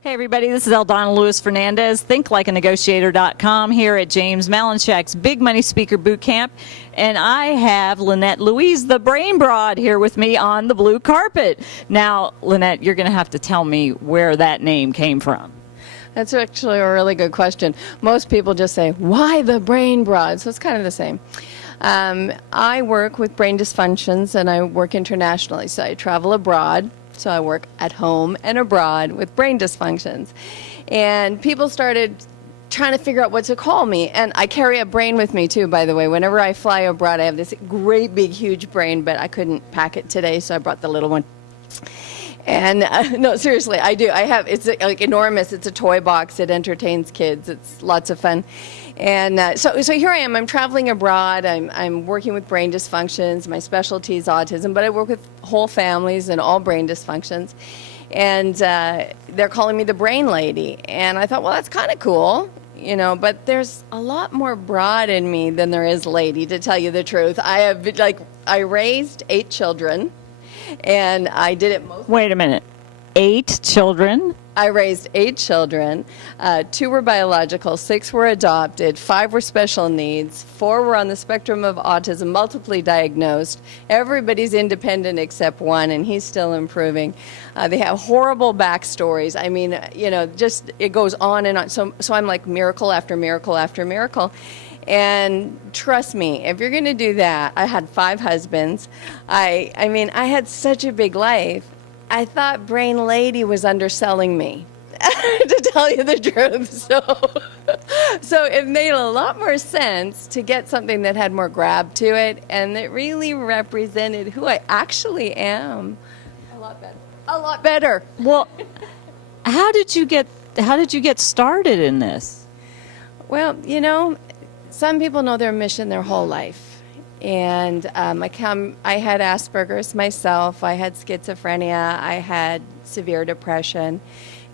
Hey everybody, this is Eldonna Louise Fernandez, thinklikeanegotiator.com here at James Malinchak's Big Money Speaker Bootcamp. And I have Lynette Louise, the brain broad, here with me on the blue carpet. Now, Lynette, you're going to have to tell me where that name came from. That's actually a really good question. Most people just say, why the brain broad? So it's kind of the same. I work with brain dysfunctions and I work internationally, so I travel abroad. So I work at home and abroad with brain dysfunctions. And people started trying to figure out what to call me. And I carry a brain with me too, by the way. Whenever I fly abroad, I have this great big huge brain, but I couldn't pack it today, so I brought the little one. And no, seriously, I do. It's like enormous. It's a toy box. It entertains kids. It's lots of fun. And so here I am. I'm traveling abroad. I'm working with brain dysfunctions. My specialty is autism, but I work with whole families and all brain dysfunctions. And they're calling me the brain lady. And I thought, well, that's kind of cool, you know, but there's a lot more broad in me than there is lady, to tell you the truth. I raised 8 children. And I did it mostly. Wait a minute. 8 children? I raised 8 children. 2 were biological, 6 were adopted, 5 were special needs, 4 were on the spectrum of autism, multiply diagnosed. Everybody's independent except 1, and he's still improving. They have horrible backstories. I mean, you know, just it goes on and on. So I'm like miracle after miracle after miracle. And trust me, if you're going to do that, I had 5 husbands. I mean, I had such a big life. I thought Brain Lady was underselling me, to tell you the truth. So it made a lot more sense to get something that had more grab to it and that really represented who I actually am. A lot better. A lot better. Well, how did you get started in this? Well, you know, some people know their mission their whole life. And I had Asperger's myself, I had schizophrenia, I had severe depression,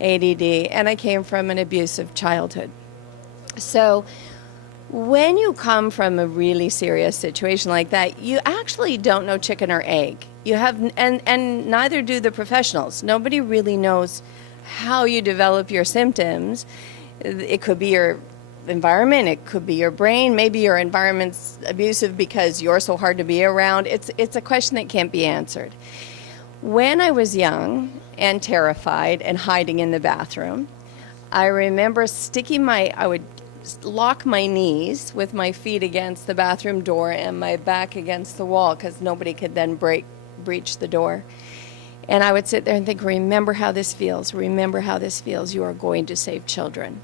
ADD, and I came from an abusive childhood. So when you come from a really serious situation like that, you actually don't know chicken or egg. You have, and neither do the professionals. Nobody really knows how you develop your symptoms. It could be your environment, it could be your brain, maybe your environment's abusive because you're so hard to be around. It's a question that can't be answered. When I was young and terrified and hiding in the bathroom, I remember I would lock my knees with my feet against the bathroom door and my back against the wall because nobody could then breach the door. And I would sit there and think, remember how this feels, remember how this feels, you are going to save children.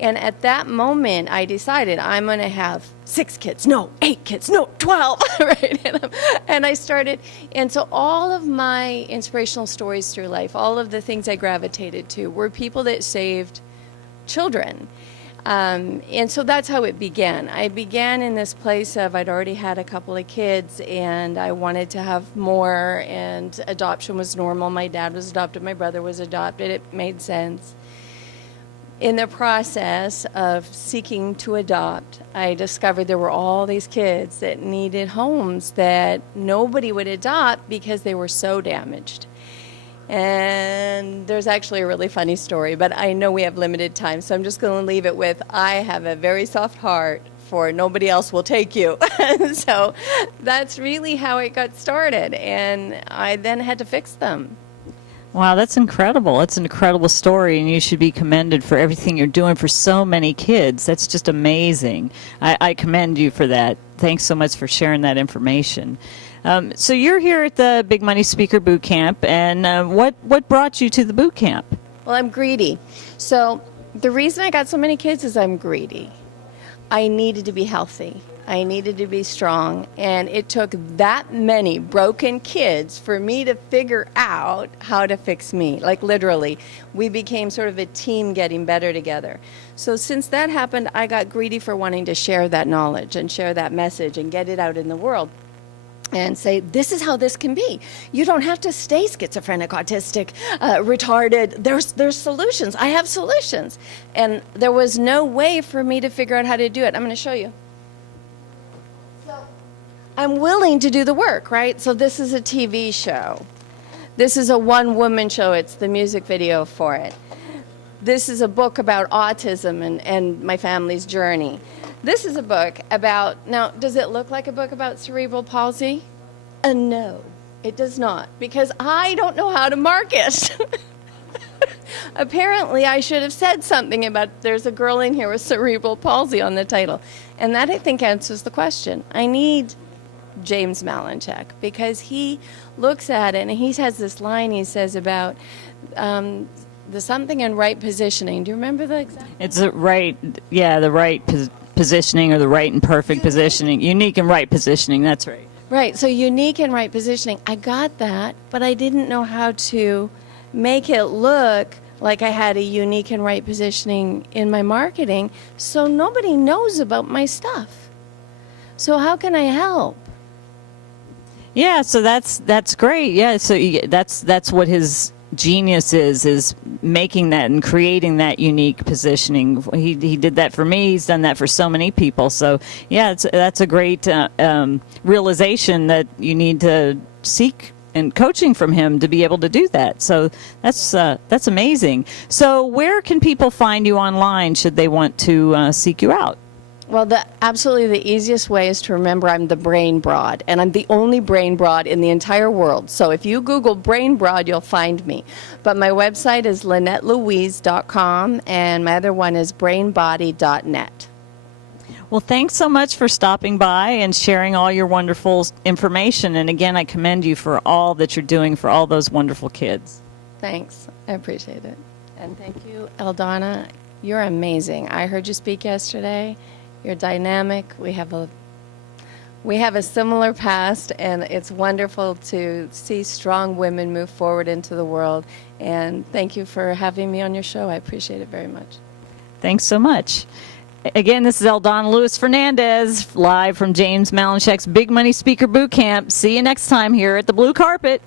And at that moment, I decided I'm going to have 6 kids, no, 8 kids, no, 12, right? And I started, and so all of my inspirational stories through life, all of the things I gravitated to were people that saved children. And so that's how it began. I began in this place of I'd already had a couple of kids, and I wanted to have more, and adoption was normal. My dad was adopted, my brother was adopted, it made sense. In the process of seeking to adopt, I discovered there were all these kids that needed homes that nobody would adopt because they were so damaged. And there's actually a really funny story, but I know we have limited time, so I'm just going to leave it with, I have a very soft heart for nobody else will take you. So that's really how it got started, and I then had to fix them. Wow, that's incredible. It's an incredible story, and you should be commended for everything you're doing for so many kids. That's just amazing. I commend you for that. Thanks so much for sharing that information. So you're here at the Big Money Speaker Bootcamp, and what brought you to the bootcamp? Well, I'm greedy. So the reason I got so many kids is I'm greedy. I needed to be healthy. I needed to be strong, and it took that many broken kids for me to figure out how to fix me. Like literally, we became sort of a team getting better together. So since that happened, I got greedy for wanting to share that knowledge and share that message and get it out in the world and say, this is how this can be. You don't have to stay schizophrenic, autistic, retarded. There's solutions. I have solutions. And there was no way for me to figure out how to do it. I'm going to show you. I'm willing to do the work, right? So this is a TV show. This is a one-woman show. It's the music video for it. This is a book about autism and my family's journey. This is a book about, now, does it look like a book about cerebral palsy? No, it does not, because I don't know how to market. Apparently, I should have said something about there's a girl in here with cerebral palsy on the title. And that, I think, answers the question. I need James Malinchak, because he looks at it and he has this line he says about the something in right positioning. Do you remember the exact? It's the right, yeah, the right positioning, or the right and perfect positioning. Unique and right positioning, that's right. Right, so unique and right positioning. I got that, but I didn't know how to make it look like I had a unique and right positioning in my marketing, so nobody knows about my stuff. So how can I help? Yeah, so that's great. Yeah, so that's what his genius is making that and creating that unique positioning. He did that for me. He's done that for so many people. So yeah, that's a great realization that you need to seek and coaching from him to be able to do that. So that's amazing. So where can people find you online should they want to seek you out? Well, absolutely the easiest way is to remember I'm the brain broad, and I'm the only brain broad in the entire world. So if you Google brain broad, you'll find me. But my website is LynetteLouise.com, and my other one is brainbody.net. Well, thanks so much for stopping by and sharing all your wonderful information. And again, I commend you for all that you're doing for all those wonderful kids. Thanks. I appreciate it. And thank you, Eldonna. You're amazing. I heard you speak yesterday. You're dynamic. We have a similar past, and it's wonderful to see strong women move forward into the world. And thank you for having me on your show. I appreciate it very much. Thanks so much. Again, this is Eldonna Louise Fernandez, live from James Malinchak's Big Money Speaker Bootcamp. See you next time here at the blue carpet.